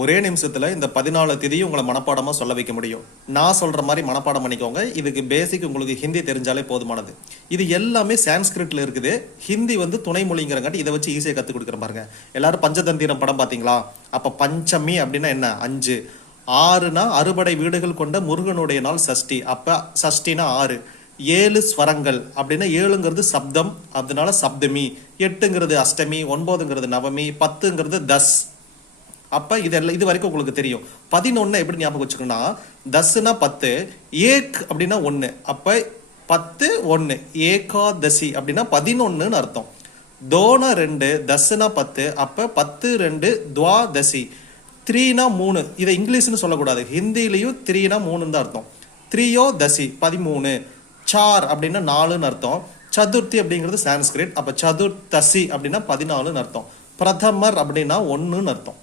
ஒரே நிமிஷத்துல இந்த 14 திதியும் உங்களை மனப்பாடமா சொல்ல வைக்க முடியும். நான் சொல்ற மாதிரி மனப்பாடம் பண்ணிக்கோங்க. இதுக்கு பேசிக் உங்களுக்கு ஹிந்தி தெரிஞ்சாலே போதுமானது. இது எல்லாமே சான்ஸ்கிரிட்ல இருக்குது. ஹிந்தி வந்து துணை மொழிங்கிறங்காட்டி இதை வச்சு ஈஸியாக கற்றுக் கொடுக்குற பாருங்க. எல்லாரும் பஞ்சதந்திரம் படம் பார்த்தீங்களா? அப்போ பஞ்சமி அப்படின்னா என்ன? 5. 6னா அறுபடை வீடுகள் கொண்ட முருகனுடைய நாள் சஷ்டி. அப்போ சஷ்டினா 6. 7 ஸ்வரங்கள் அப்படின்னா 7ங்கிறது சப்தம், அதனால சப்தமி. 8ங்கிறது அஷ்டமி, 9ங்கிறது நவமி, 10ங்கிறது தஸ். அப்ப இதெல்லாம் இது வரைக்கும் உங்களுக்கு தெரியும். 11 எப்படி ஞாபகம் வச்சுக்கணும்னா, தஸ்னா 10, ஏக் அப்படின்னா 1. அப்ப 10 1 ஏகாதசி அப்படின்னா 11ன்னு அர்த்தம். தோனா 2, தஸ்னா 10, அப்ப 10 2 துவாதசி. 3னா 3. இதை இங்கிலீஷ்னு சொல்லக்கூடாது, ஹிந்திலையும் 3னா 3 தான் அர்த்தம். திரியோதசி 13. சார் அப்படின்னா 4ன்னு அர்த்தம். சதுர்த்தி அப்படிங்கிறது சான்ஸ்கிரிட். அப்ப சதுர்தசி அப்படின்னா 14ன்னு அர்த்தம். பிரதமர் அப்படின்னா 1ன்னு அர்த்தம்.